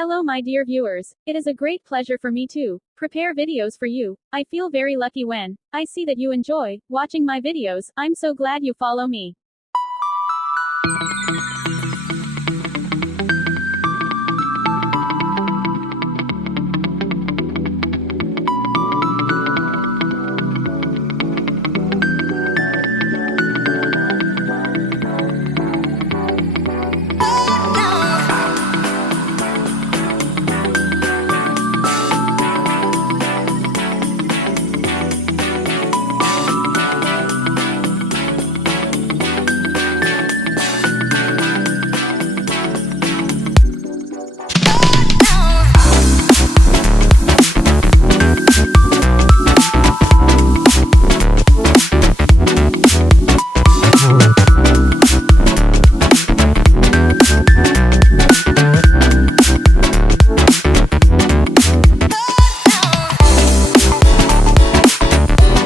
Hello my dear viewers, it is a great pleasure for me to prepare videos for you. I feel very lucky when I see that you enjoy watching my videos. I'm so glad you follow me.